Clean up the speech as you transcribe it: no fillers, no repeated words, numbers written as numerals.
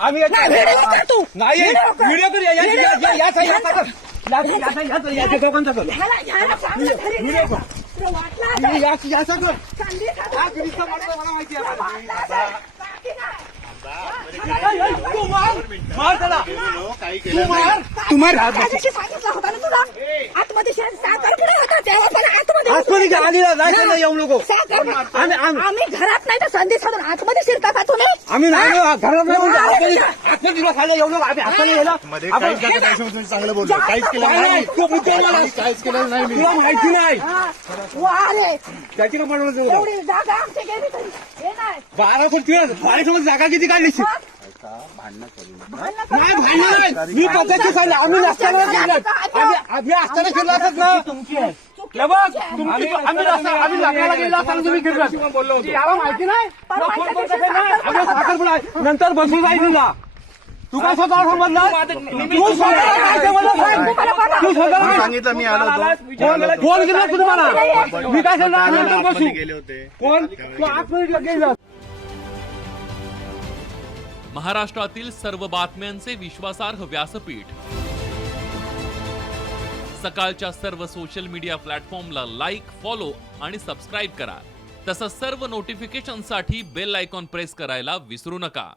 आम्ही नाही व्हिडिओ कर येऊ नको आम्ही घरात नाही तर संधी साधून आतमध्ये शिरता का तुम्ही? आम्ही नाही घरात नाही येऊ नको आम्ही हाताने गेला चांगलं बोललो काहीच केलं नाही काहीच केलं नाही तुला माहिती नाही त्याची एवढी जागा आमची गेली तरी हे नाही 12 जागा किती काढली नाही भांडण मी पद्धती सांगितलं आम्ही नसताना आम्ही असताना फिरला असत ना आम्ही लग्नाला गेलो असताना तुम्ही फिरला बोललो याला माहिती नाही साखरपुडा नंतर बसून जाईल तुला तू काय स्वतः समजला तू स्वतः सांगितलं मी आलो फोन केला तुम्हाला मी काय सांगणार नंतर बसू गेले होते कोण तू आतमध्ये गेला महाराष्ट्रातील सर्व बातम्यांचे विश्वासार्ह व्यासपीठ सकाळच्या सर्व सोशल मीडिया प्लॅटफॉर्मला लाईक, फॉलो आणि सबस्क्राईब करा. तसंच सर्व नोटिफिकेशनसाठी बेल आयकॉन प्रेस करायला विसरू नका.